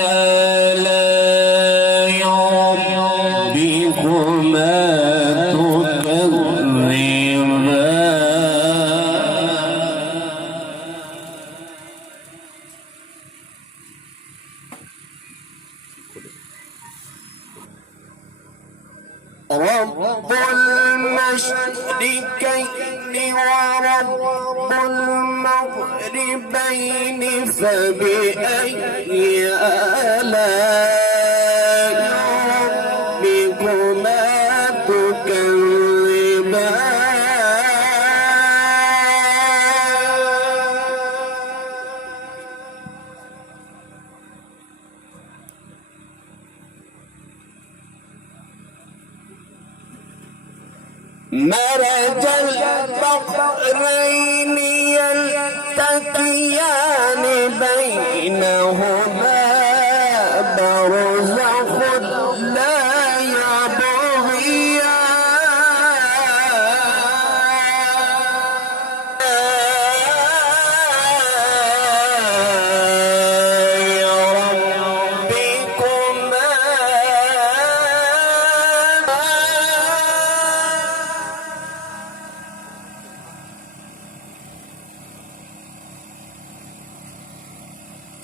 آلاء ربكما رب المشركين ورب المغربين فبأي آلاء ربكما تكذبان مرج البحرين يلتقيان بينهما برزخ لا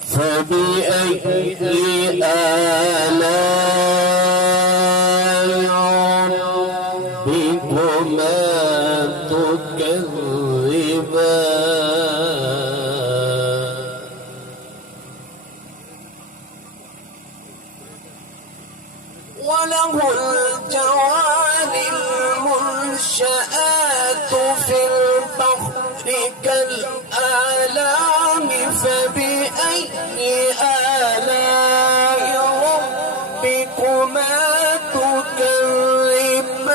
فبأي آلاء ربكما تكذبان وله الجوار المنشآت في البحر كالأعلام فبأي آلاء ربكما تكذبان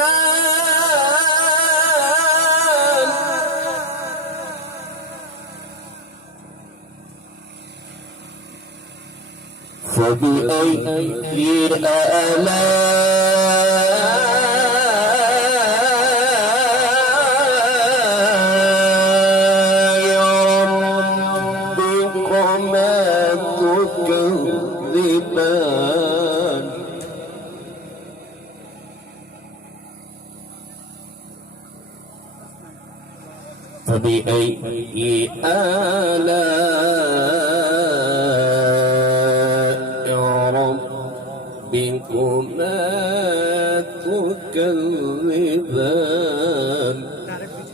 فبأي فبأي آلاء ربكما تكذبان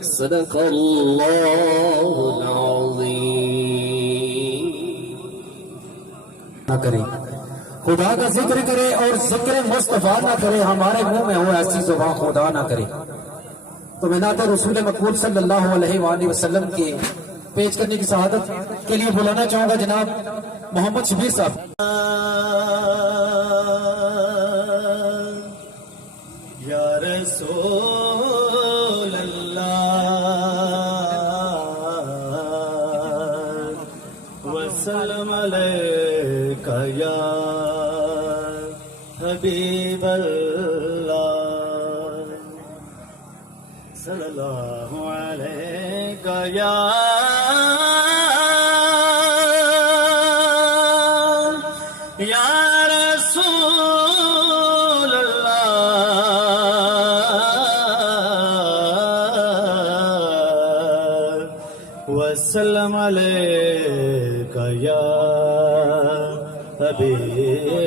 صدق الله العظيم نہ کرے خدا کا ذکر کرے اور ذکر مصطفیٰ نہ کرے ہمارے منہ میں ہو ایسی زبان خدا نہ کرے تو میں نعت رسول مقبول صلی اللہ علیہ وآلہ وسلم کے پیش کرنے کی سعادت کے لیے بلانا چاہوں گا جناب محمد شبیر صاحب یا رسول اللہ وسلم علیکہ یا حبیب اللہ صلی اللہ علیہ یا رسول اللہ وسلم علیکہ یا حبیب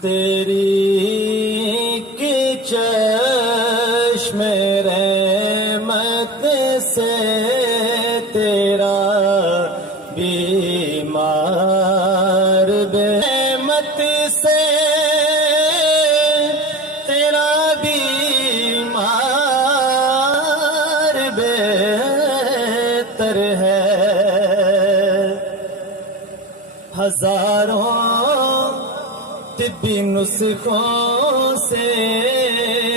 تیری کی چشم رحمت سے تیرا بیمار رحمت سے تیرا بیمار بہتر ہے ہزاروں طبی نسخوں سے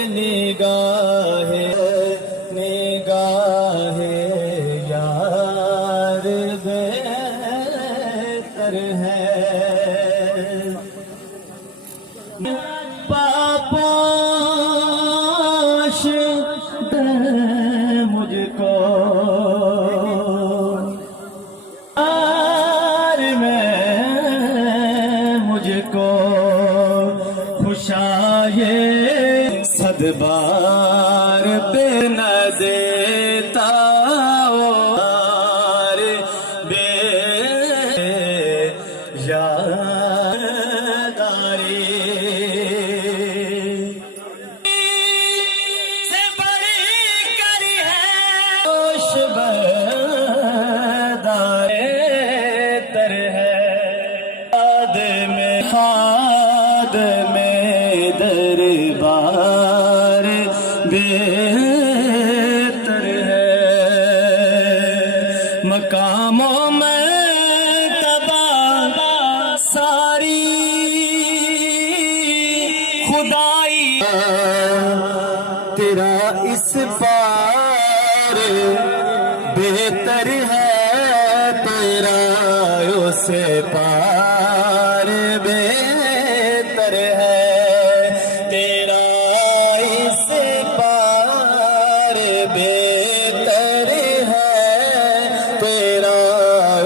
نگاہ یار بہتر ہے پاپوش کو خوشائے صد بار پہ نہ دیتا اور بے یاداری سے بڑی کری ہے خوش بردار تر ہے خاد میں دربار بہتر ہے مقاموں میں تباہ ساری خدائی تیرا اس پار بہتر ہے تیرا اس پار بہتر ہے تیرا اس پار بہتر ہے تیرا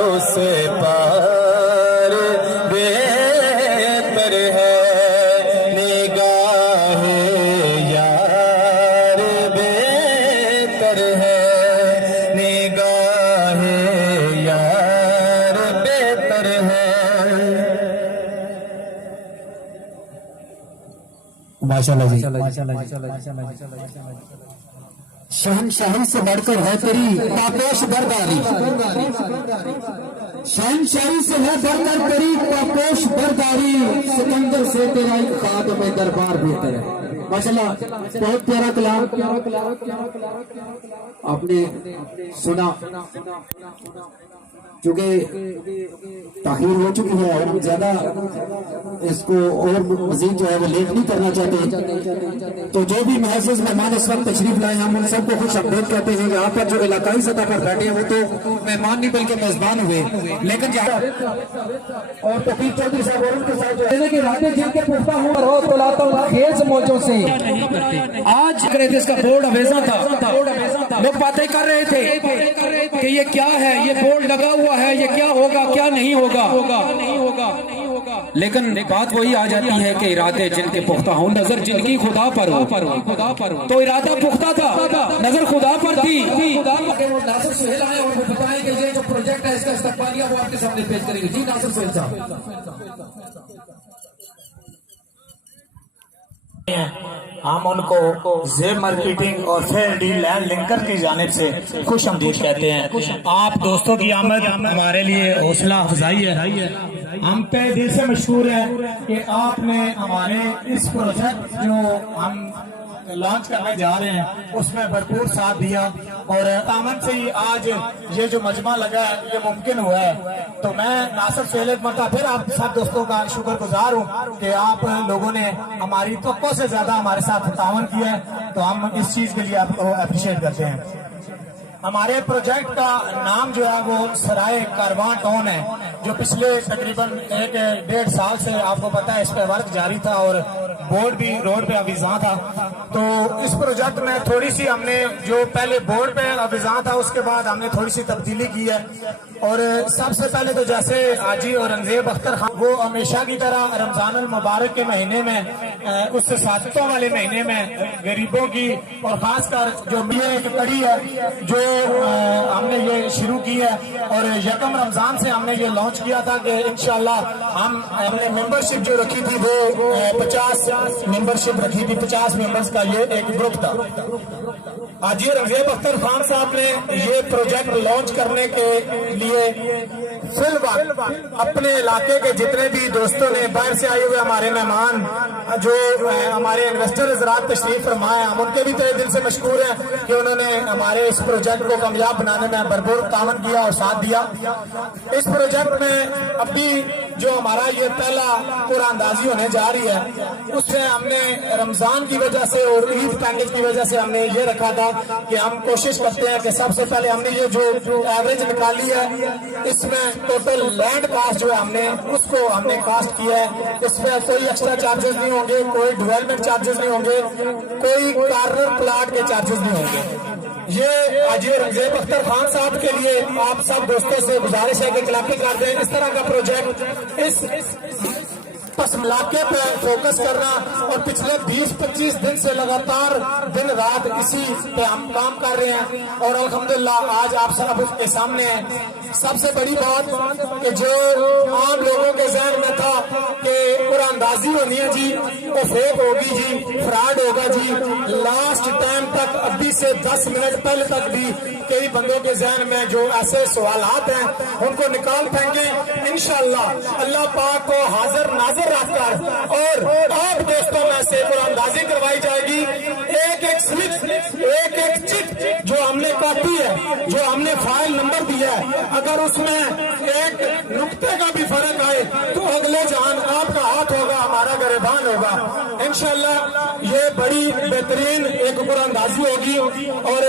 اس پار بہتر ہے نگاہ یار بہتر ہے نگاہ یار بہتر ہے ماشاءاللہ جی شہنشاہی سے بڑھ کر ہے تیری پاپوش برداری شہنشاہی سے ہے بڑھ کر تیری پاپوش برداری سکندر سے تیرا ایک خادم دربار بہتر ہے ماشاءاللہ بہت پیارا کلام آپ نے سنا چونکہ تاخیر ہو چکی ہے اور ہم زیادہ اس کو اور مزید جو ہے وہ لیٹ نہیں کرنا چاہتے تو جو بھی محسوس مہمان اس وقت تشریف لائے ہم ان سب کو خوش آمدید کہتے ہیں یہاں پر جو علاقائی سطح پر بیٹھے ہیں وہ تو مہمان نہیں بلکہ میزبان ہوئے لیکن اور تقیر چودھری صاحب اور ان کے ساتھ جو ہے کہ راتیں جن کے پختہ ہوں اور تو لاتا ہوں خیز موجوں سے آج اس کا بورڈ اویزاں تھا لوگ باتیں کر رہے تھے کہ یہ کیا ہے یہ بورڈ لگا ہوا ہے یہ کیا ہوگا کیا نہیں ہوگا لیکن بات وہی آ جاتی ہے کہ ارادے جن کے پختہ ہوں نظر جن کی خدا پر ہو تو ارادہ پختہ تھا نظر خدا پر تھی ناصر سہیل آئے اور وہ بتائیں کہ یہ جو پروجیکٹ ہے اس کا استقبالیہ وہ آپ کے سامنے پیش کریں گے جی ناصر سہیل صاحب ہم ان کو زیب مارکیٹنگ اور فیئر ڈیل لینڈ لنکر کی جانب سے خوش آمدید کہتے ہیں آپ دوستوں کی آمد ہمارے لیے حوصلہ افزائی ہے ہم پہ دل سے مشہور ہے کہ آپ نے ہمارے اس پروجیکٹ جو ہم لانچ کرنے جا رہے ہیں اس میں بھرپور ساتھ دیا اور امن سے ہی آج یہ جو مجمع لگا ہے یہ ممکن ہوا ہے تو میں ناصر سہیل ایک مرتبہ پھر آپ سب دوستوں کا شکر گزار ہوں کہ آپ لوگوں نے ہماری توقع سے زیادہ ہمارے ساتھ تعاون کیا ہے تو ہم اس چیز کے لیے آپ کو اپریشیٹ کرتے ہیں ہمارے پروجیکٹ کا نام جو ہے وہ سرائے کاروان ٹاؤن ہے جو پچھلے تقریباً 1.5 سال سے آپ کو پتا ہے اس پہ ورک جاری تھا اور بورڈ بھی روڈ پہ اویزاں تھا تو اس پروجیکٹ میں تھوڑی سی ہم نے جو پہلے بورڈ پہ اویزاں تھا اس کے بعد ہم نے تھوڑی سی تبدیلی کی ہے اور سب سے پہلے تو جیسے حاجی اورنگزیب اختر خان وہ ہمیشہ کی طرح رمضان المبارک کے مہینے میں اس سے ساتوں والے مہینے میں غریبوں کی اور خاص کر جو ایک کڑی ہے جو ہم نے یہ شروع کی ہے اور یکم رمضان سے ہم نے یہ لانچ کیا تھا کہ انشاءاللہ ہم نے ممبرشپ جو رکھی تھی وہ 50 ممبرشپ رکھی تھی 50 ممبرز کا یہ ایک گروپ تھا حاجی اورنگزیب اختر خان صاحب نے یہ پروجیکٹ لانچ کرنے کے لیے فی الوقت اپنے علاقے کے جتنے بھی دوستوں نے باہر سے آئے ہوئے ہمارے مہمان جو ہمارے انویسٹر حضرات تشریف فرمائے ہم ان کے بھی تہہ دل سے مشکور ہیں کہ انہوں نے ہمارے اس پروجیکٹ کو کامیاب بنانے میں بھرپور تعاون کیا اور ساتھ دیا اس پروجیکٹ میں ابھی جو ہمارا یہ پہلا قرآن اندازی ہونے جا رہی ہے اس میں ہم نے رمضان کی وجہ سے اور عید پیکج کی وجہ سے ہم نے یہ رکھا تھا کہ ہم کوشش کرتے ہیں کہ سب سے پہلے ہم نے یہ جو ایوریج نکالی ہے اس میں ٹوٹل لینڈ کاسٹ جو ہے ہم نے اس کو ہم نے کاسٹ کیا ہے اس میں کوئی ایکسٹرا چارجز نہیں ہوں گے کوئی ڈیولپمنٹ چارجز نہیں ہوں گے کوئی کارنر پلاٹ کے چارجز نہیں ہوں گے یہ حاجی اورنگزیب اختر خان صاحب کے لیے آپ سب دوستوں سے گزارش ہے کہ کلپنگ کر دیں اس طرح کا پروجیکٹ پس علاقے پہ فوکس کرنا، اور پچھلے 20-25 دن سے لگاتار دن رات اسی پہ ہم کام کر رہے ہیں، اور الحمدللہ آج آپ سب کے سامنے ہیں۔ سب سے بڑی بات کہ جو عام لوگوں کے ذہن میں تھا کہ قرآن اندازی ہونی ہے جی، وہ فیک ہوگی جی، فراڈ ہوگا جی، لاسٹ ٹائم تک ابھی سے 10 منٹ پہلے تک بھی کئی بندوں کے ذہن میں جو ایسے سوالات ہیں ان کو نکال پھینکیں انشاءاللہ اللہ پاک کو حاضر ناظر رکھ کر، اور آپ دوستوں میں سے قرآن اندازی کروائی جائے گی۔ ایک ایک سلپ، ایک ایک چٹ جو ہم نے کاپی ہے، جو ہم نے فائل نمبر دیا ہے، اگر اس میں ایک نقطے کا بھی فرق آئے تو اگلے جہان آپ کا ہاتھ ہوگا، ہمارا گریبان ہوگا انشاءاللہ۔ یہ بڑی بہترین ایک قرآن اندازی ہوگی، اور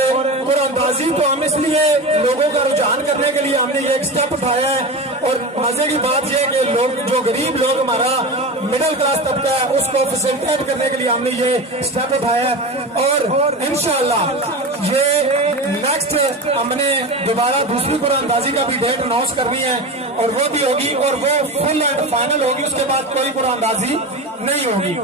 قرآن اندازی تو ہم اس لیے لوگوں کا رجحان کرنے کے لیے ہم نے یہ ایک سٹیپ اٹھایا ہے، اور مزے کی بات یہ کہ لوگ جو غریب لوگ ہمارا مڈل کلاس طبقہ ہے اس کو فیسلٹیٹ کرنے کے لیے ہم نے یہ سٹیپ اٹھایا ہے، اور انشاءاللہ یہ نیکسٹ ہم نے دوبارہ دوسری قرآن اندازی کا بھی ڈیٹ اناؤنس کرنی ہے، اور وہ بھی ہوگی، اور وہ فل اینڈ فائنل ہوگی، اس کے بعد کوئی قرآن اندازی نہیں ہوگی۔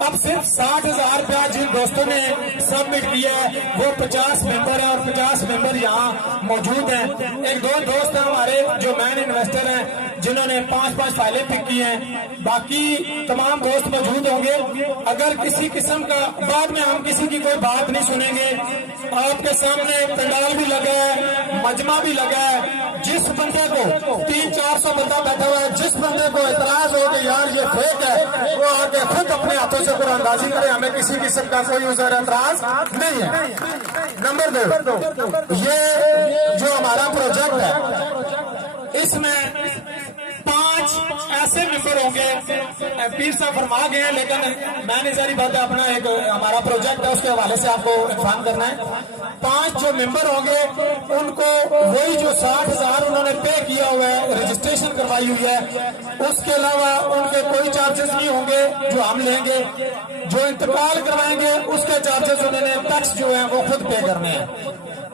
اب صرف 60,000 روپیہ جن دوستوں نے سبمٹ کیا ہے وہ 50 ممبر ہیں، اور 50 ممبر یہاں موجود ہیں۔ ایک دو دوست ہیں ہمارے جو مین انویسٹر ہیں جنہوں نے 5 فائلیں پک کی ہیں، باقی تمام دوست موجود ہوں گے۔ اگر کسی قسم کا بعد میں ہم کسی کی کوئی بات نہیں سنیں گے، آپ کے سامنے پنڈال بھی لگا ہے، مجمع بھی لگا ہے، جس بندے کو 300-400 بندہ بیٹھا ہوا ہے، جس بندے کو اعتراض ہو کہ یار یہ فیک ہے، وہ آ کے خود اپنے ہاتھوں سے قرآن اندازی کرے، ہمیں کسی قسم کا کوئی عذر اعتراض نہیں ہے۔ نمبر 2، یہ جو ہمارا پروجیکٹ ہے اس میں 5 ایسے ممبر ہوں گے، پیر صاحب فرما گئے ہیں، لیکن میں نے ظاہری بات ہے اپنا ایک ہمارا پروجیکٹ ہے اس کے حوالے سے آپ کو انفارم کرنا ہے۔ 5 جو ممبر ہوں گے ان کو وہی جو 60,000 انہوں نے پے کیا ہوا ہے، رجسٹریشن کروائی ہوئی ہے، اس کے علاوہ ان کے کوئی چارجز نہیں ہوں گے جو ہم لیں گے۔ جو انتقال کروائیں گے اس کے چارجز انہوں نے ٹیکس جو ہے وہ خود پے کرنے ہیں،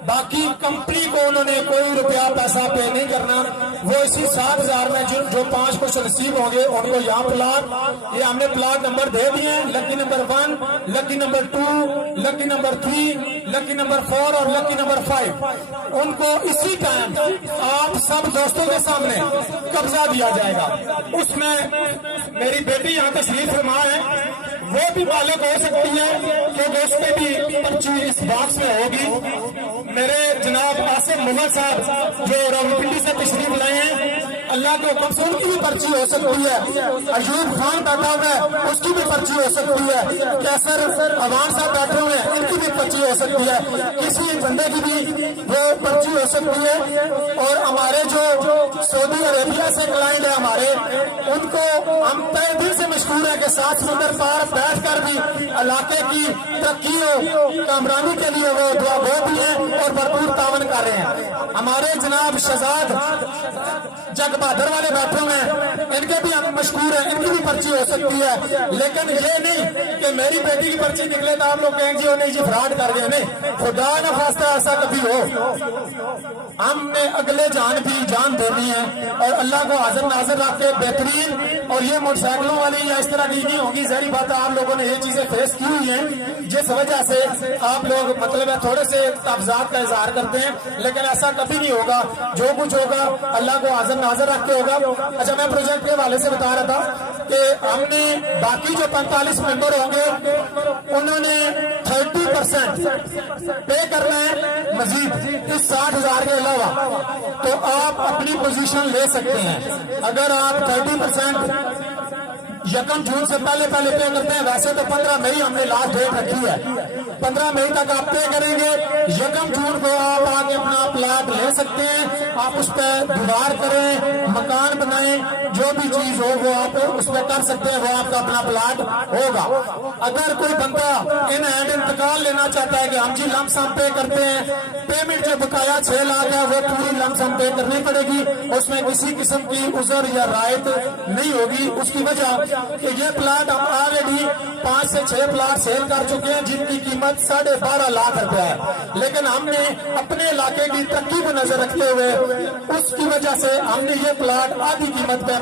باقی کمپنی کو انہوں نے کوئی روپیہ پیسہ پے نہیں کرنا۔ وہ اسی 60,000 میں جو 5 کچھ نصیب ہوں گے ان کو یہاں پلاٹ، یہ ہم نے پلاٹ نمبر دے دیے ہیں، لکی نمبر 1، لکی نمبر 2، لکی نمبر 3، لکی نمبر 4 اور لکی نمبر 5۔ ان کو اسی ٹائم آپ سب دوستوں کے سامنے قبضہ دیا جائے گا۔ اس میں میری بیٹی یہاں تشریف فرما ہے، وہ بھی مالک ہو سکتی ہے کیونکہ اس پہ بھی پرچی اس باکس میں ہوگی۔ میرے جناب آصف محمد صاحب جو راولپنڈی سے تشریف لائے ہیں، اللہ کے حکم سے ان کی بھی پرچی ہو سکتی ہے۔ ایوب خان بیٹھا ہوا ہے اس کی بھی پرچی ہو سکتی ہے، کیسر عوان صاحب بیٹھے ہوئے ہیں ان کی بھی پرچی ہو سکتی ہے، کسی بندے کی بھی وہ پرچی ہو سکتی ہے۔ اور ہمارے جو سعودی عربیہ سے کلائنٹ ہے ہمارے، ان کو ہم تہ دل سے مشکور ہے کہ 7 سمندر پار بیٹھ کر بھی علاقے کی ترقی و کامرانی کے لیے وہ دعا گو بھی ہیں اور بھرپور تعاون کر رہے ہیں۔ ہمارے جناب شہزاد جگ بہادر والے بیٹھے ہوئے ہیں، ان کے بھی ہم مشکور ہیں، ان کی بھی پرچی ہو سکتی ہے، لیکن یہ نہیں کہ میری بیٹی کی پرچی نکلے تو آپ لوگ کہیں گے نہیں جی فراڈ کر گئے، نہیں، خدا نہ خواستہ ایسا کبھی ہو۔ ہم نے اگلے جان بھی جان دینی ہے، اور اللہ کو حاضر ناظر رکھ کے بہترین، اور یہ موٹر سائیکلوں والی یا اس طرح کی نہیں ہوگی، ظاہری بات ہے آپ لوگوں نے یہ چیزیں فیس کی ہوئی ہیں جس وجہ سے آپ لوگ مطلب ہے تھوڑے سے تحفظات کا اظہار کرتے ہیں، لیکن ایسا کبھی نہیں ہوگا، جو کچھ ہوگا اللہ کو حاضر ناظر رکھ کے ہوگا۔ اچھا میں پروجیکٹ کے حوالے سے بتا رہا تھا کہ ہم نے باقی جو 45 ممبر ہوں گے انہوں نے 30% پے کرنا ہے مزید اس 60,000 کے علاوہ، تو آپ اپنی پوزیشن لے سکتے ہیں۔ اگر آپ 30% 1 جون سے پہلے پے کرتے ہیں، ویسے تو 15 مئی ہم نے لاسٹ ڈیٹ رکھی ہے، 15 مئی تک آپ پے کریں گے، 1 جون کو آپ آگے اپنا پلاٹ لے سکتے ہیں، آپ اس پہ دیوار کریں، مکان بنائیں، جو بھی چیز ہو وہ آپ اس پہ کر سکتے ہیں، وہ آپ کا اپنا پلاٹ ہوگا۔ اگر کوئی بندہ ان ہینڈ انتقال لینا چاہتا ہے کہ ہم جی لم سم پے کرتے ہیں، پیمنٹ جو بقایا 6 لاکھ ہے وہ پوری لم سم پے کرنی پڑے گی، اس میں کسی قسم کی عذر یا رعایت نہیں ہوگی۔ اس کی وجہ کہ یہ پلاٹ ہم آلریڈی 5 سے 6 پلاٹ سیل کر چکے ہیں جن کی قیمت 12.5 لاکھ روپے ہے، لیکن ہم نے اپنے علاقے کی ترقی کو نظر رکھتے ہوئے اس کی وجہ سے ہم نے یہ پلاٹ آدھی قیمت پہ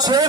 6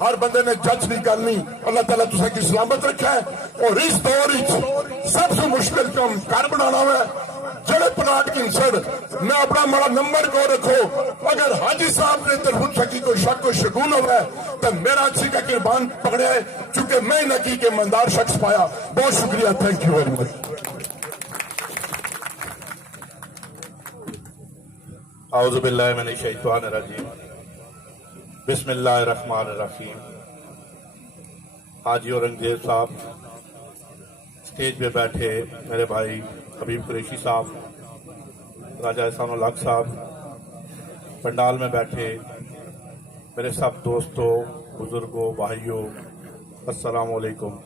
ہر بندے نے جج نہیں کرنی. اللہ تعالیٰ تسا کی سلامت رکھا ہے. اور اس دور سب سے مشکل کام گھر بنانا ہوا ہے. جڑے پلاٹ کی انسڑ میں اپنا مڑا نمبر کو رکھو. اگر حاجی صاحب نے تربت سکی کو شک و شگون ہوا ہے تو میرا اچھی کا قربان پکڑے ہے, چونکہ میں نکی کے مندار شخص پایا. بہت شکریہ. Thank you very much. اعوذ باللہ من الشیطان الرجیم. بسم اللہ الرحمن الرحیم. حاجی اورنگزیب صاحب, سٹیج پہ بیٹھے میرے بھائی حبیب قریشی صاحب, راجہ احسان الحق صاحب, پنڈال میں بیٹھے میرے سب دوستوں, بزرگوں, بھائیوں, السلام علیکم.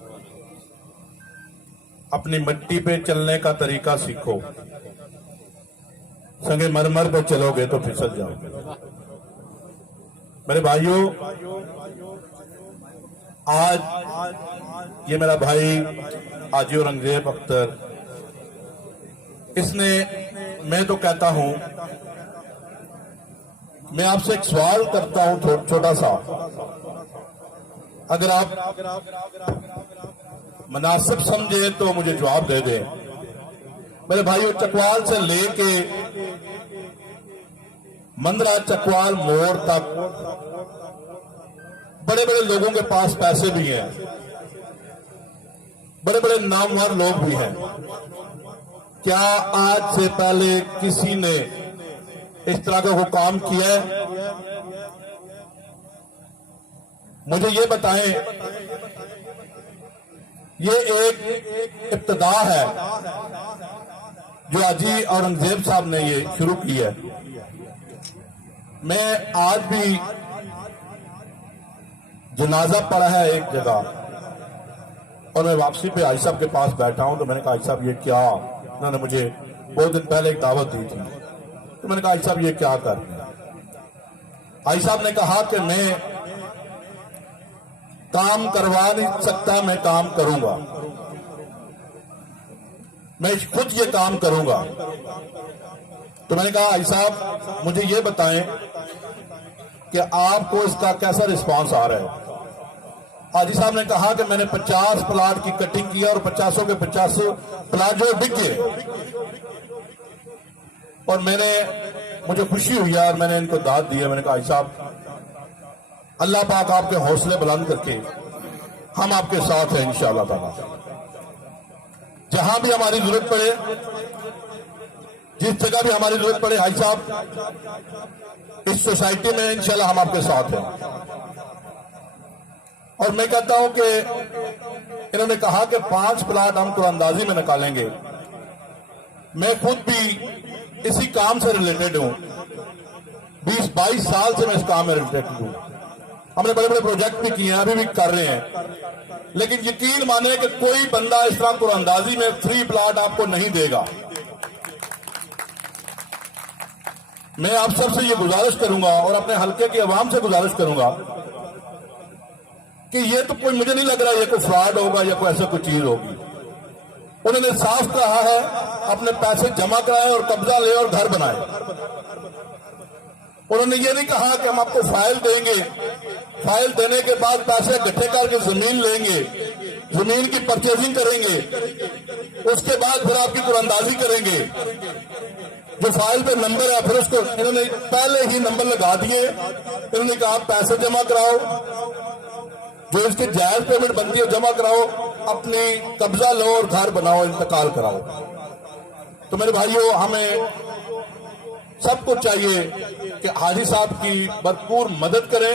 اپنی مٹی پہ چلنے کا طریقہ سیکھو. سنگ مرمر پہ چلو گے تو پھسل جاؤ گے. میرے بھائیوں, آج یہ میرا بھائی حاجی اورنگزیب اختر, اس نے, میں تو کہتا ہوں, میں آپ سے ایک سوال کرتا ہوں چھوٹا سا, اگر آپ مناسب سمجھے تو مجھے جواب دے دیں. میرے بھائیوں, چکوال سے لے کے مندرہ چکوال موڑ تک بڑے بڑے لوگوں کے پاس پیسے بھی ہیں, بڑے بڑے نامور لوگ بھی ہیں. کیا آج سے پہلے کسی نے اس طرح کا کوئی کام کیا ہے؟ مجھے یہ بتائیں. یہ ایک ابتدا ہے جو حاجی اورنگزیب صاحب نے یہ شروع کی ہے. میں آج بھی جنازہ پڑھا ہے ایک جگہ, اور میں واپسی پہ حاجی صاحب کے پاس بیٹھا ہوں, تو میں نے کہا حاجی صاحب یہ کیا, انہوں نے مجھے بہت دن پہلے ایک دعوت دی تھی, تو میں نے کہا حاجی صاحب یہ کیا کر رہے ہیں؟ حاجی صاحب نے کہا کہ میں کام کروا نہیں سکتا, میں کام کروں گا, میں خود یہ کام کروں گا. تو میں نے کہا حاجی صاحب مجھے یہ بتائیں کہ آپ کو اس کا کیسا رسپانس آ رہا ہے؟ حاجی صاحب نے کہا کہ میں نے 50 پلاٹ کی کٹنگ کیا اور 50 کے 50 پلاٹ جو بک گئے, اور مجھے خوشی ہوئی اور میں نے ان کو داد دی ہے. میں نے کہا حاجی صاحب اللہ پاک آپ کے حوصلے بلند کر کے ہم آپ کے ساتھ ہیں انشاءاللہ تعالی. جہاں بھی ہماری ضرورت پڑے, جس جگہ بھی ہماری ضرورت پڑے, حاجی صاحب اس سوسائٹی میں انشاءاللہ ہم آپ کے ساتھ ہیں. اور میں کہتا ہوں کہ انہوں نے کہا کہ 5 پلاٹ ہم قرآن اندازی میں نکالیں گے. میں خود بھی اسی کام سے ریلیٹڈ ہوں, 20-22 سال سے میں اس کام میں ریلیٹڈ ہوں. ہم نے بڑے بڑے پروجیکٹ بھی کیے ہیں, ابھی بھی کر رہے ہیں, لیکن یقین مانے کہ کوئی بندہ اس طرح قرآن اندازی میں فری پلاٹ آپ کو نہیں دے گا. میں آپ سب سے یہ گزارش کروں گا اور اپنے حلقے کی عوام سے گزارش کروں گا کہ یہ تو کوئی, مجھے نہیں لگ رہا یہ کوئی فراڈ ہوگا یا کوئی ایسا کوئی چیز ہوگی. انہوں نے صاف کہا ہے اپنے پیسے جمع کرائیں اور قبضہ لے اور گھر بنائیں. انہوں نے یہ نہیں کہا کہ ہم آپ کو فائل دیں گے, فائل دینے کے بعد پیسے اکٹھے کر کے زمین لیں گے, زمین کی پرچیزنگ کریں گے, اس کے بعد پھر آپ کی قرآن اندازی کریں گے. جو فائل پہ نمبر ہے پھر اس کو انہوں نے پہلے ہی نمبر لگا دیے. انہوں نے کہا پیسے جمع کراؤ, جو اس کی جائز پیمنٹ بنتی ہے جمع کراؤ, اپنی قبضہ لو اور گھر بناؤ, انتقال کراؤ. تو میرے بھائیوں, ہمیں سب کو چاہیے کہ حاجی صاحب کی بھرپور مدد کریں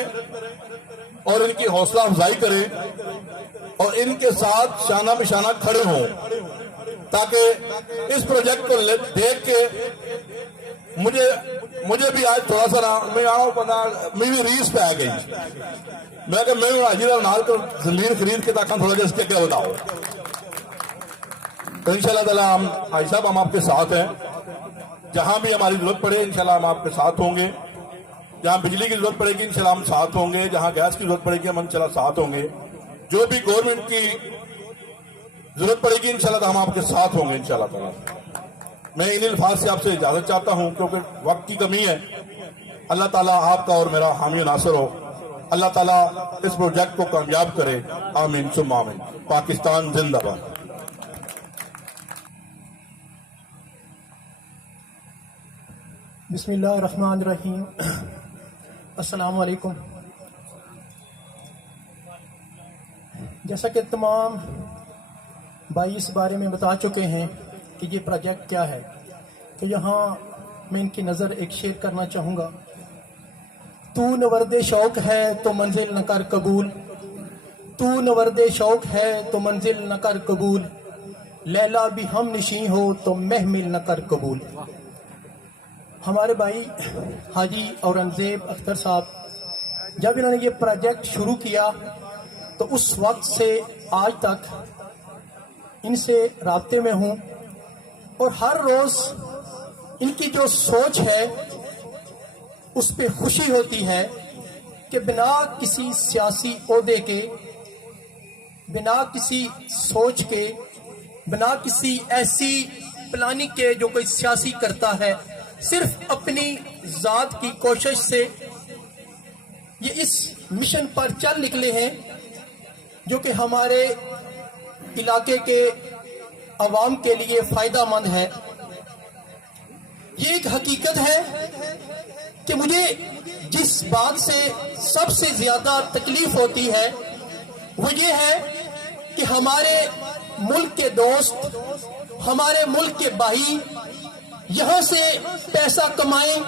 اور ان کی حوصلہ افزائی کریں اور ان کے ساتھ شانہ بشانہ کھڑے ہوں, تاکہ اس پروجیکٹ کو دیکھ کے مجھے بھی آج تھوڑا سا میں آؤں پتا میری ریس پہ آ گئی. میں کہ میں حاجی صاحب نال کر زمین خرید کے تاکہ تھوڑا جا اس کے کیا بتاؤ. تو انشاءاللہ تعالی ہم حاجی صاحب ہم آپ کے ساتھ ہیں, جہاں بھی ہماری ضرورت پڑے انشاءاللہ ہم آپ کے ساتھ ہوں گے. جہاں بجلی کی ضرورت پڑے گی انشاءاللہ ہم ساتھ ہوں گے, جہاں گیس کی ضرورت پڑے گی ہم انشاءاللہ ساتھ ہوں گے. جو بھی گورنمنٹ کی ضرورت پڑے گی انشاءاللہ ہم آپ کے ساتھ ہوں گے انشاءاللہ تعالی. میں ان الفاظ سے آپ سے اجازت چاہتا ہوں کیونکہ وقت کی کمی ہے. اللہ تعالیٰ آپ کا اور میرا حامی و ناصر ہو. اللہ تعالیٰ اس پروجیکٹ کو کامیاب کرے. آمین ثم آمین. پاکستان زندہ باد. بسم اللہ الرحمن الرحیم. السلام علیکم. جیسا کہ تمام بھائی اس بارے میں بتا چکے ہیں کہ یہ پروجیکٹ کیا ہے، تو یہاں میں ان کی نظر ایک شیئر کرنا چاہوں گا. تو نورد شوق ہے تو منزل نہ کر قبول، تو نورد شوق ہے تو منزل نہ کر قبول، لیلا بھی ہم نشیں ہو تو محمل نہ کر قبول. ہمارے بھائی حاجی اورنگزیب اختر صاحب جب انہوں نے یہ پروجیکٹ شروع کیا تو اس وقت سے آج تک ان سے رابطے میں ہوں، اور ہر روز ان کی جو سوچ ہے اس پہ خوشی ہوتی ہے کہ بنا کسی سیاسی عہدے کے، بنا کسی سوچ کے، بنا کسی ایسی پلاننگ کے جو کوئی سیاسی کرتا ہے، صرف اپنی ذات کی کوشش سے یہ اس مشن پر چل نکلے ہیں جو کہ ہمارے علاقے کے عوام کے لیے فائدہ مند ہے. یہ ایک حقیقت ہے کہ مجھے جس بات سے سب سے زیادہ تکلیف ہوتی ہے وہ یہ ہے کہ ہمارے ملک کے دوست، ہمارے ملک کے بھائی یہاں سے پیسہ کمائیں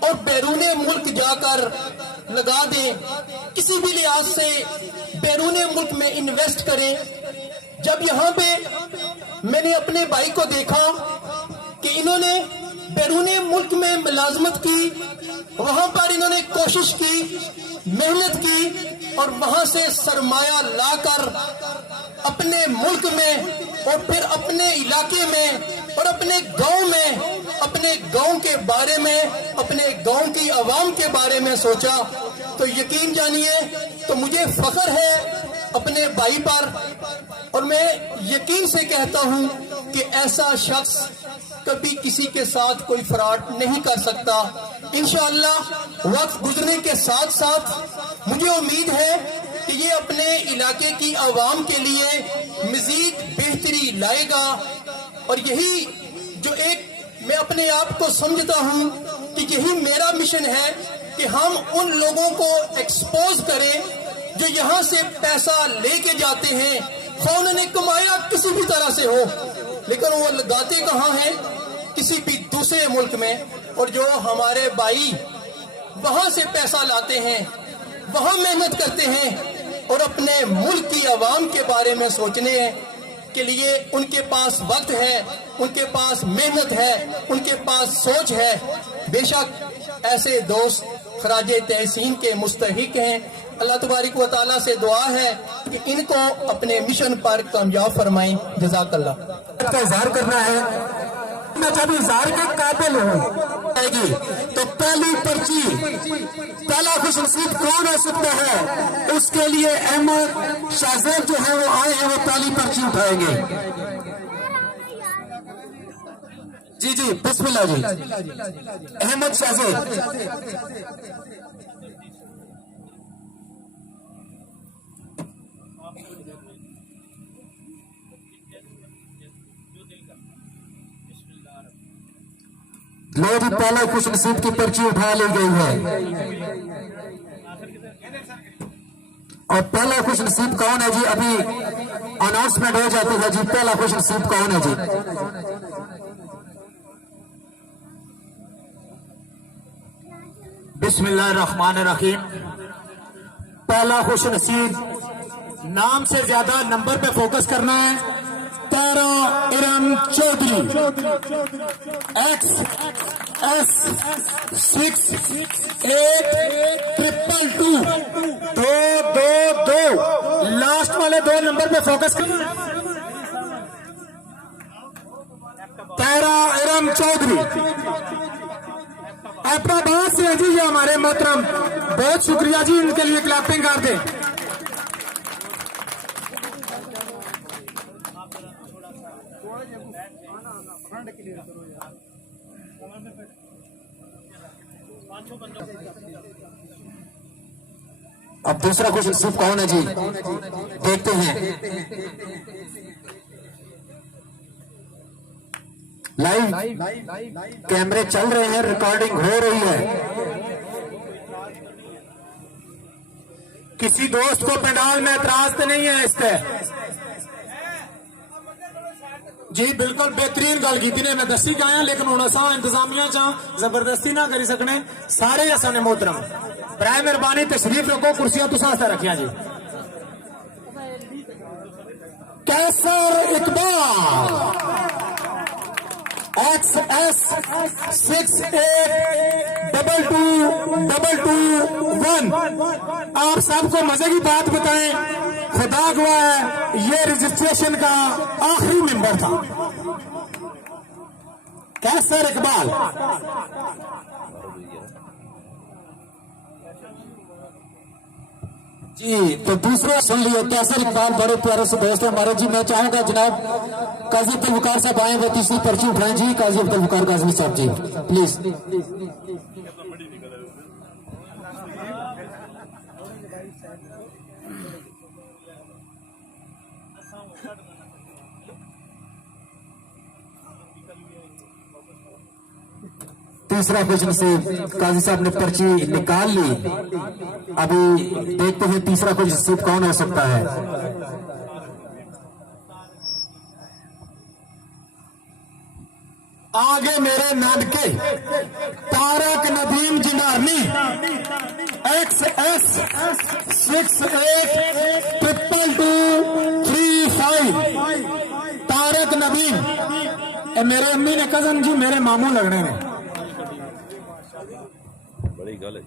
اور بیرون ملک جا کر لگا دیں، کسی بھی لحاظ سے بیرون ملک میں انویسٹ کریں. جب یہاں پہ میں نے اپنے بھائی کو دیکھا کہ انہوں نے بیرون ملک میں ملازمت کی، وہاں پر انہوں نے کوشش کی، محنت کی، اور وہاں سے سرمایہ لا کر اپنے ملک میں اور پھر اپنے علاقے میں اور اپنے گاؤں میں، اپنے گاؤں کے بارے میں، اپنے گاؤں کی عوام کے بارے میں سوچا، تو یقین جانیے تو مجھے فخر ہے اپنے بھائی پر، اور میں یقین سے کہتا ہوں کہ ایسا شخص کبھی کسی کے ساتھ کوئی فراڈ نہیں کر سکتا. انشاءاللہ وقت گزرنے کے ساتھ ساتھ مجھے امید ہے کہ یہ اپنے علاقے کی عوام کے لیے مزید بہتری لائے گا. اور یہی جو ایک میں اپنے آپ کو سمجھتا ہوں کہ یہی میرا مشن ہے کہ ہم ان لوگوں کو ایکسپوز کریں جو یہاں سے پیسہ لے کے جاتے ہیں، خواہ انہوں نے کمایا کسی بھی طرح سے ہو، لیکن وہ لگاتے کہاں ہیں؟ کسی بھی دوسرے ملک میں. اور جو ہمارے بھائی وہاں سے پیسہ لاتے ہیں، وہاں محنت کرتے ہیں اور اپنے ملک کی عوام کے بارے میں سوچنے کے لیے ان کے پاس وقت ہے، ان کے پاس محنت ہے، ان کے پاس سوچ ہے. بے شک ایسے دوست خراج تحسین کے مستحق ہیں. اللہ تبارک و تعالیٰ سے دعا ہے کہ ان کو اپنے مشن پر کامیاب فرمائیں. جزاک اللہ. کا اظہار کرنا ہے، میں جب اظہار کے قابل ہوں گی تو پہلی پرچی، پہلا خوش نصیب کون ہو سکتا ہے؟ اس کے لیے احمد شاہزیب جو ہے وہ آئے ہیں، وہ پہلی پرچی اٹھائیں گے. جی جی بسم اللہ جی. احمد شاہزیب. لو جی پہلا خوش نصیب کی پرچی اٹھا لی گئی ہے، اور پہلا خوش نصیب کون ہے جی؟ ابھی اناؤنسمنٹ ہو جاتی ہے جی. پہلا خوش نصیب کون ہے جی؟ بسم اللہ الرحمن الرحیم. پہلا خوش نصیب، نام سے زیادہ نمبر پہ فوکس کرنا ہے. تیرا ارم چودھری، XS68222 لاسٹ والے 2 نمبر پہ فوکس کرنا. تیرا ارم چودھری اپنا بات سے ہے جی. یہ ہمارے محترم، بہت شکریہ جی، ان کے لیے کلیپنگ کر دیں. اب دوسرا خوش نصیب کون ہے جی؟ دیکھتے ہیں. لائیو کیمرے چل رہے ہیں, ریکارڈنگ ہو رہی ہے. کسی دوست کو پنڈال میں اعتراض تو نہیں ہے اس پہ؟ جی بالکل بہترین گل کی نے, میں دسی گیا لیکن ہوں اصا انتظامیہ چاہ زبردستی نہ کری سکنے. سارے اصا نے محترم برائے مہربانی تشریف رکھو, کرسیاں تسا رکھیا جی. کیسر اقبال XS 682221. آپ سب کو مزے کی بات بتائیں, خدا گواہ ہے یہ رجسٹریشن کا آخری ممبر تھا. کیسر اقبال. جی تو دوسرا سن لیے کیسر اقبال, بڑے پیارے سے دوست ہمارے. جی میں چاہوں گا جناب قاضی عبدالوقار صاحب آئیں, وہ تیسری پرچی اٹھائیں جی. قاضی عبدالوقار قاضی صاحب جی پلیز. تیسرا خوش نصیب قاضی صاحب نے پرچی نکال لی. ابھی دیکھتے ہیں تیسرا خوش نصیب کون ہو سکتا ہے. آگے میرے نانکے طارق ندیم جنارنی XS 682235. طارق ندیم میرے امی نے کزن جی, میرے ماموں لگنے نے. بڑی گل ہے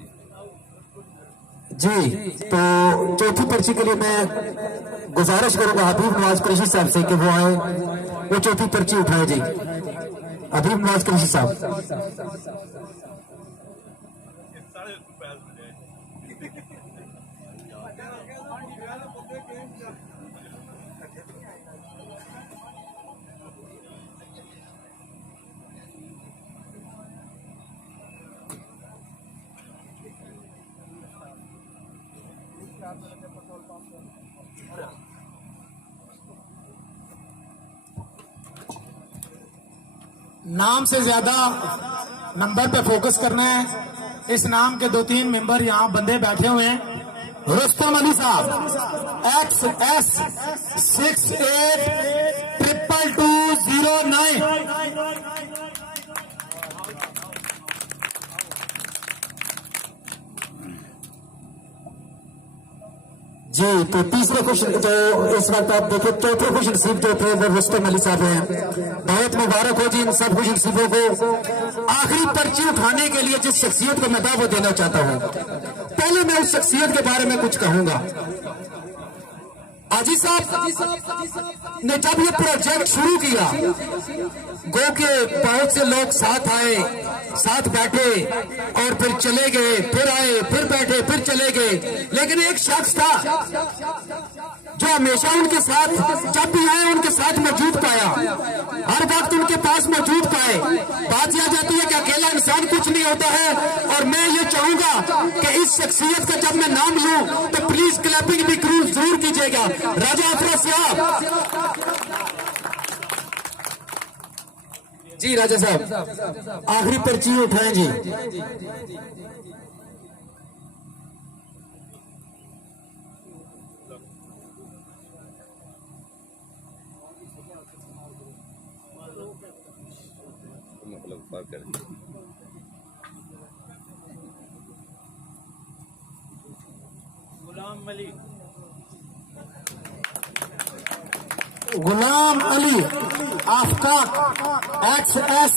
جی تو چوتھی پرچی کے لیے میں گزارش کروں گا حبیب نواز قریشی صاحب سے کہ وہ آئے, وہ چوتھی پرچی اٹھائے جی. حبیب نواز قریشی صاحب. نام سے زیادہ نمبر پہ فوکس کرنا ہے. اس نام کے 2-3 ممبر یہاں بندے بیٹھے ہوئے ہیں. رستم علی صاحب XS 682209. جی تو تیسرے خوش جو اس وقت آپ دیکھیں چوتھے خوش نصیب جو تھے وہ رستم علی صاحب ہیں. بہت مبارک ہو جی ان سب خوش نصیبوں کو. آخری پرچی اٹھانے کے لیے جس شخصیت کو میں دعوت دینا چاہتا ہوں, پہلے میں اس شخصیت کے بارے میں کچھ کہوں گا. حاجی صاحب نے جب یہ پروجیکٹ شروع کیا, گو کہ بہت سے لوگ ساتھ آئے, ساتھ بیٹھے اور پھر چلے گئے, پھر آئے, پھر بیٹھے, پھر چلے گئے. لیکن ایک شخص تھا جو ہمیشہ ان کے ساتھ جب بھی آئے ان کے ساتھ موجود پایا, ہر وقت ان کے پاس موجود پائے. بات یہ جاتی ہے کہ اکیلا انسان کچھ نہیں ہوتا ہے. اور میں یہ چاہوں گا کہ اس شخصیت کا جب میں نام لوں تو پلیز کلیپنگ بھی ضرور کیجیے گا. راجہ افروز صاحب. جی راجہ صاحب آخری پرچی اٹھائیں جی. غلام علی آفتاب XS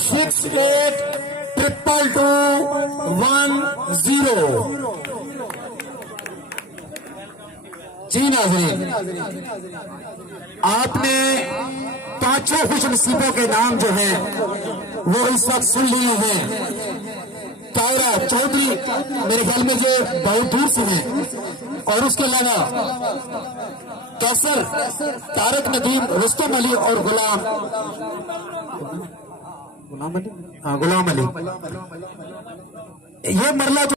682210. جی ناظرین آپ نے پانچوں خوش نصیبوں کے نام جو ہیں وہ اس وقت سن لیے ہیں. طاہرہ چودھری میرے خیال میں جو بہت دور سے ہیں, اور اس کے علاوہ کیسر, طارق ندیم, رستم علی اور غلام علی. یہ مرلہ جو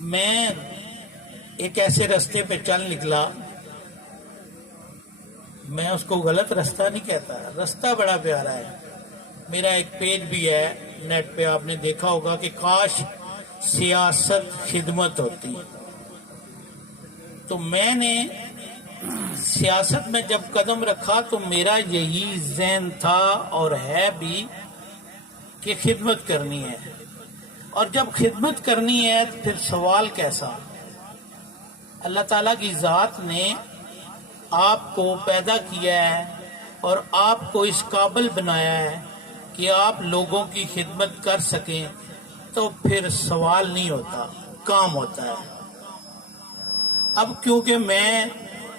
میں ایک ایسے رستے پہ چل نکلا، میں اس کو غلط رستہ نہیں کہتا، رستہ بڑا پیارا ہے. میرا ایک پیج بھی ہے نیٹ پہ، آپ نے دیکھا ہوگا کہ کاش سیاست خدمت ہوتی. تو میں نے سیاست میں جب قدم رکھا تو میرا یہی ذہن تھا اور ہے بھی کہ خدمت کرنی ہے. اور جب خدمت کرنی ہے تو پھر سوال کیسا؟ اللہ تعالیٰ کی ذات نے آپ کو پیدا کیا ہے اور آپ کو اس قابل بنایا ہے کہ آپ لوگوں کی خدمت کر سکیں، تو پھر سوال نہیں ہوتا، کام ہوتا ہے. اب کیونکہ میں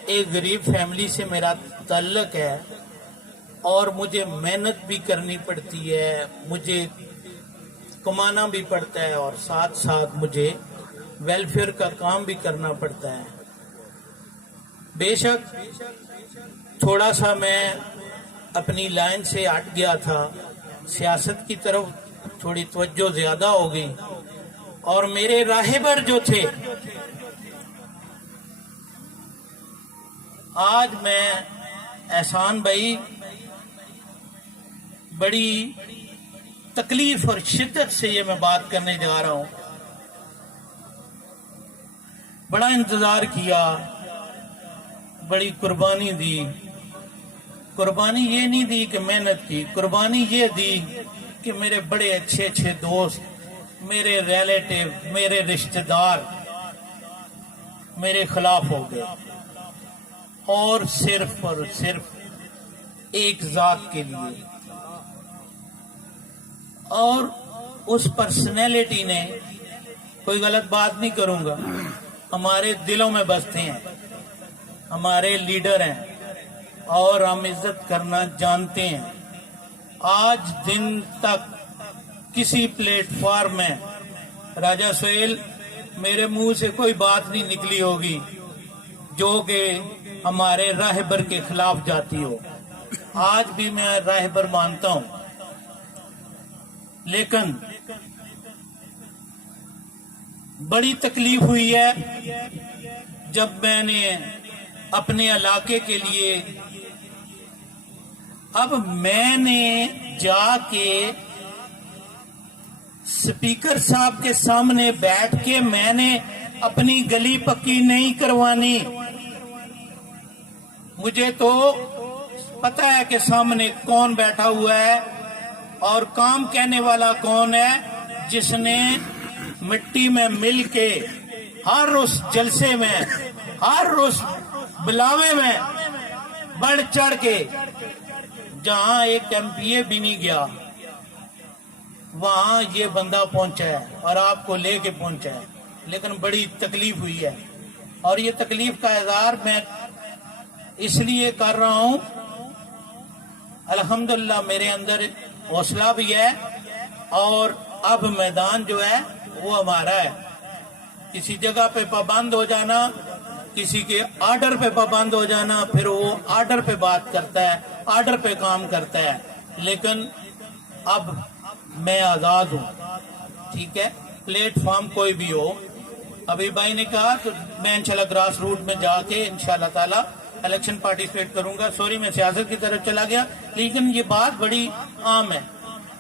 ایک غریب فیملی سے میرا تعلق ہے اور مجھے محنت بھی کرنی پڑتی ہے، مجھے کمانا بھی پڑتا ہے اور ساتھ ساتھ مجھے ویلفیئر کا کام بھی کرنا پڑتا ہے. بے شک تھوڑا سا میں اپنی لائن سے ہٹ گیا تھا، سیاست کی طرف تھوڑی توجہ زیادہ ہو گئی، اور میرے راہبر جو تھے، آج میں احسان بھائی بڑی تکلیف اور شدت سے یہ میں بات کرنے جا رہا ہوں، بڑا انتظار کیا، بڑی قربانی دی. قربانی یہ نہیں دی کہ محنت کی، قربانی یہ دی کہ میرے بڑے اچھے اچھے دوست، میرے ریلیٹیو، میرے رشتہ دار میرے خلاف ہو گئے، اور صرف ایک ذات کے لیے. اور اس پرسنالٹی نے، کوئی غلط بات نہیں کروں گا، ہمارے دلوں میں بستے ہیں، ہمارے لیڈر ہیں اور ہم عزت کرنا جانتے ہیں. آج دن تک کسی پلیٹ فارم میں راجہ سہیل میرے منہ سے کوئی بات نہیں نکلی ہوگی جو کہ ہمارے راہبر کے خلاف جاتی ہو. آج بھی میں راہبر مانتا ہوں، لیکن بڑی تکلیف ہوئی ہے جب میں نے اپنے علاقے کے لیے، اب میں نے جا کے سپیکر صاحب کے سامنے بیٹھ کے میں نے اپنی گلی پکی نہیں کروانی. مجھے تو پتہ ہے کہ سامنے کون بیٹھا ہوا ہے اور کام کہنے والا کون ہے، جس نے مٹی میں مل کے ہر اس جلسے میں، ہر اس بلاوے میں بڑھ چڑھ کے، جہاں ایک ایم پی اے بھی نہیں گیا وہاں یہ بندہ پہنچا ہے اور آپ کو لے کے پہنچا ہے. لیکن بڑی تکلیف ہوئی ہے، اور یہ تکلیف کا اظہار میں اس لیے کر رہا ہوں، الحمدللہ میرے اندر حوصلہ بھی ہے، اور اب میدان جو ہے وہ ہمارا ہے. کسی جگہ پہ پابند ہو جانا، کسی کے آرڈر پہ پابند ہو جانا، پھر وہ آرڈر پہ بات کرتا ہے، آرڈر پہ کام کرتا ہے. لیکن اب میں آزاد ہوں، ٹھیک ہے، پلیٹ فارم کوئی بھی ہو. ابھی بھائی نے کہا تو میں انشاءاللہ گراس روٹ میں جا کے انشاءاللہ تعالی الیکشن پارٹیسپیٹ کروں گا. سوری میں سیاست کی طرف چلا گیا، لیکن یہ بات بڑی عام ہے،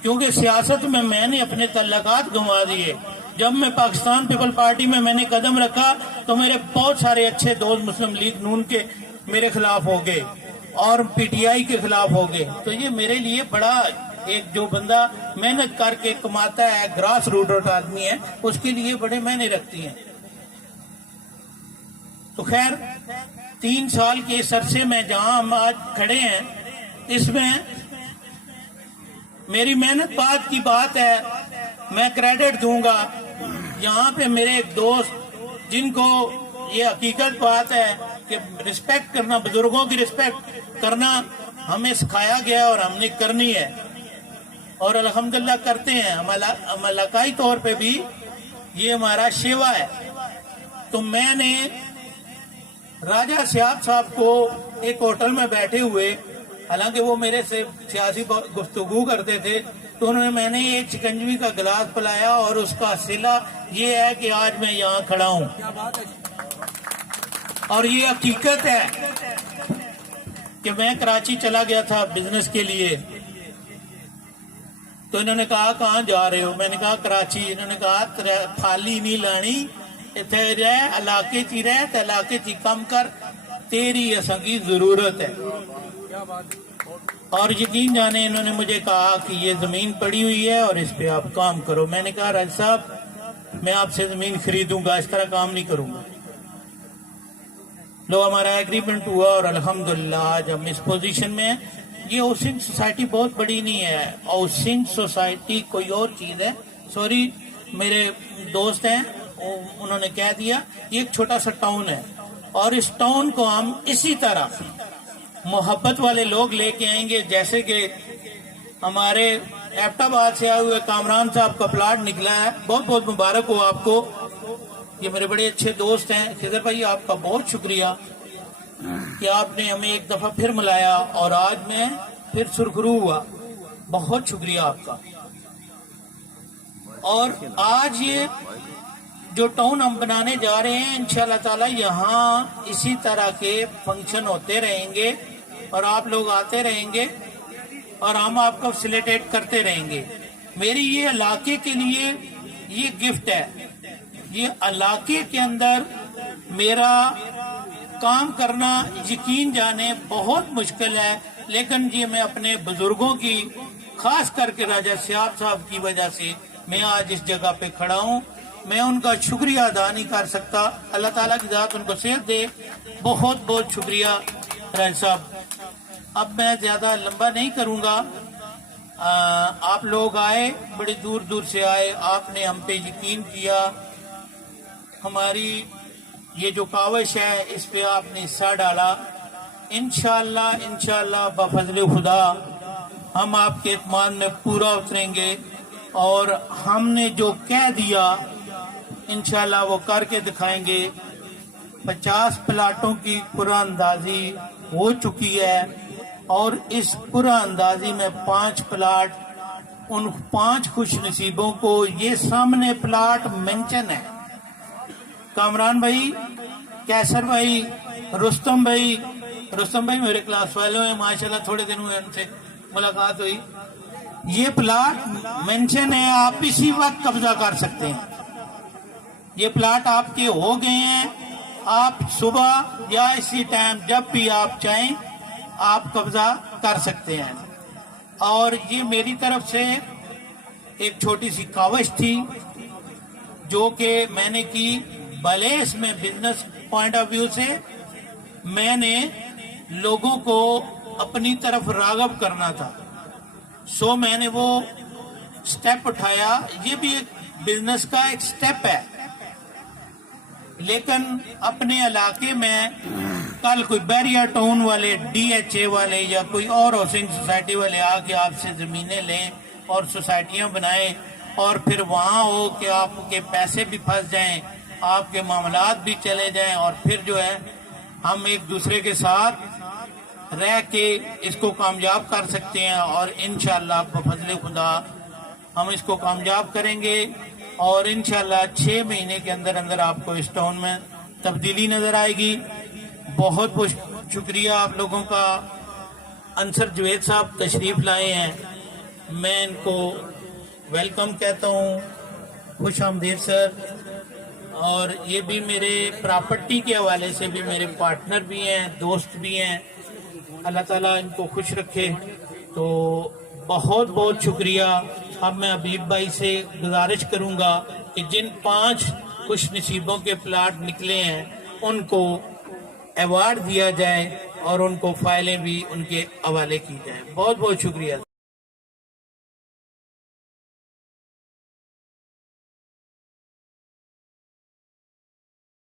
کیونکہ سیاست میں نے اپنے تعلقات گنوا دیے. جب میں پاکستان پیپل پارٹی میں نے قدم رکھا تو میرے بہت سارے اچھے دوست مسلم لیگ نون کے میرے خلاف ہو گئے اور پی ٹی آئی کے خلاف ہو گئے. تو یہ میرے لیے بڑا، ایک جو بندہ محنت کر کے کماتا ہے، گراس روٹ آدمی ہے، اس کے لیے بڑے معنی رکھتی ہیں. تو خیر 3 سال کے اس عرصے میں جہاں ہم آج کھڑے ہیں، اس میں میری محنت بات کی بات ہے، میں کریڈٹ دوں گا. یہاں پہ میرے ایک دوست جن کو یہ حقیقت بات ہے کہ رسپیکٹ کرنا، بزرگوں کی رسپیکٹ کرنا ہمیں سکھایا گیا اور ہم نے کرنی ہے، اور الحمدللہ کرتے ہیں. ہم علاقائی طور پہ بھی یہ ہمارا شیوا ہے. تو میں نے راجہ سیاب صاحب کو ایک ہوٹل میں بیٹھے ہوئے حالانکہ وہ میرے سے سیاسی گفتگو کرتے تھے، تو میں نے ایک چکنجوی کا گلاس پلایا اور اس کا صلہ یہ ہے کہ آج میں یہاں کھڑا ہوں، اور یہ حقیقت ہے کہ میں کراچی چلا گیا تھا بزنس کے لیے، تو انہوں نے کہا کہاں جا رہے ہو؟ میں نے کہا کراچی۔ انہوں نے کہا تھالی نہیں لانی، اتنے رہ علاقے چی رہ تو علاقے چی کم کر، تیری اساں کی ضرورت ہے۔ اور یقین جانے انہوں نے مجھے کہا کہ یہ زمین پڑی ہوئی ہے اور اس پہ آپ کام کرو۔ میں نے کہا راج صاحب میں آپ سے زمین خریدوں گا، اس طرح کام نہیں کروں گا۔ لو ہمارا ایگریمنٹ ہوا اور الحمدللہ آج ہم اس پوزیشن میں ہیں۔ یہ ہاؤسنگ سوسائٹی بہت بڑی نہیں ہے، ہاؤسنگ سوسائٹی کوئی اور چیز ہے۔ سوری میرے دوست ہیں انہوں نے کہہ دیا، یہ ایک چھوٹا سا ٹاؤن ہے، اور اس ٹاؤن کو ہم اسی طرح محبت والے لوگ لے کے آئیں گے، جیسے کہ ہمارے ایبٹ آباد سے آئے ہوئے کامران صاحب کا پلاٹ نکلا ہے، بہت بہت مبارک ہو آپ کو۔ یہ میرے بڑے اچھے دوست ہیں۔ خضر بھائی آپ کا بہت شکریہ کہ آپ نے ہمیں ایک دفعہ پھر ملایا اور آج میں پھر سرخرو ہوا، بہت شکریہ آپ کا۔ اور آج یہ جو ٹاؤن ہم بنانے جا رہے ہیں انشاءاللہ تعالی یہاں اسی طرح کے فنکشن ہوتے رہیں گے اور آپ لوگ آتے رہیں گے اور ہم آپ کو فیسیلیٹیٹ کرتے رہیں گے۔ میری یہ علاقے کے لیے یہ گفٹ ہے، یہ علاقے کے اندر میرا کام کرنا یقین جانے بہت مشکل ہے، لیکن یہ میں اپنے بزرگوں کی خاص کر کے راجہ سیاب صاحب کی وجہ سے میں آج اس جگہ پہ کھڑا ہوں۔ میں ان کا شکریہ ادا نہیں کر سکتا، اللہ تعالیٰ کی ذات ان کو صحت دے۔ بہت بہت شکریہ راج صاحب۔ اب میں زیادہ لمبا نہیں کروں گا، آپ لوگ آئے، بڑی دور دور سے آئے، آپ نے ہم پہ یقین کیا، ہماری یہ جو کاوش ہے اس پہ آپ نے حصہ ڈالا۔ انشاءاللہ بفضل خدا ہم آپ کے اعتماد میں پورا اتریں گے، اور ہم نے جو کہہ دیا انشاءاللہ وہ کر کے دکھائیں گے۔ 50 پلاٹوں کی قرآن اندازی ہو چکی ہے، اور اس قرآن اندازی میں 5 پلاٹ ان 5 خوش نصیبوں کو، یہ سامنے پلاٹ مینشن ہے، کامران بھائی، کیسر بھائی، رستم بھائی میرے کلاس والوں ہیں ماشاءاللہ، تھوڑے دن ہوئے ان سے ملاقات ہوئی۔ یہ پلاٹ مینشن ہے، آپ اسی وقت قبضہ کر سکتے ہیں۔ یہ پلاٹ آپ کے ہو گئے ہیں، آپ صبح یا اسی ٹائم جب بھی آپ چاہیں آپ قبضہ کر سکتے ہیں۔ اور یہ میری طرف سے ایک چھوٹی سی کاوش تھی جو کہ میں نے کی، بھلے اس میں بزنس پوائنٹ آف ویو سے میں نے لوگوں کو اپنی طرف راغب کرنا تھا، سو میں نے وہ سٹیپ اٹھایا۔ یہ بھی ایک بزنس کا ایک سٹیپ ہے، لیکن اپنے علاقے میں کل کوئی بیریا ٹاؤن والے، ڈی ایچ اے والے یا کوئی اور ہاؤسنگ سوسائٹی والے آ کے آپ سے زمینیں لیں اور سوسائٹیاں بنائیں، اور پھر وہاں ہو کہ آپ کے پیسے بھی پھنس جائیں، آپ کے معاملات بھی چلے جائیں، اور پھر جو ہے ہم ایک دوسرے کے ساتھ رہ کے اس کو کامیاب کر سکتے ہیں، اور انشاءاللہ بفضل خدا ہم اس کو کامیاب کریں گے، اور انشاءاللہ 6 مہینے کے اندر اندر آپ کو اس ٹاؤن میں تبدیلی نظر آئے گی۔ بہت بہت شکریہ آپ لوگوں کا۔ انصر جوید صاحب تشریف لائے ہیں، میں ان کو ویلکم کہتا ہوں، خوش آمدید سر۔ اور یہ بھی میرے پراپرٹی کے حوالے سے بھی میرے پارٹنر بھی ہیں، دوست بھی ہیں، اللہ تعالیٰ ان کو خوش رکھے۔ تو بہت بہت شکریہ۔ اب میں حبیب بھائی سے گزارش کروں گا کہ جن 5 خوش نصیبوں کے پلاٹ نکلے ہیں ان کو ایوارڈ دیا جائے اور ان کو فائلیں بھی ان کے حوالے کی جائیں۔ بہت بہت شکریہ۔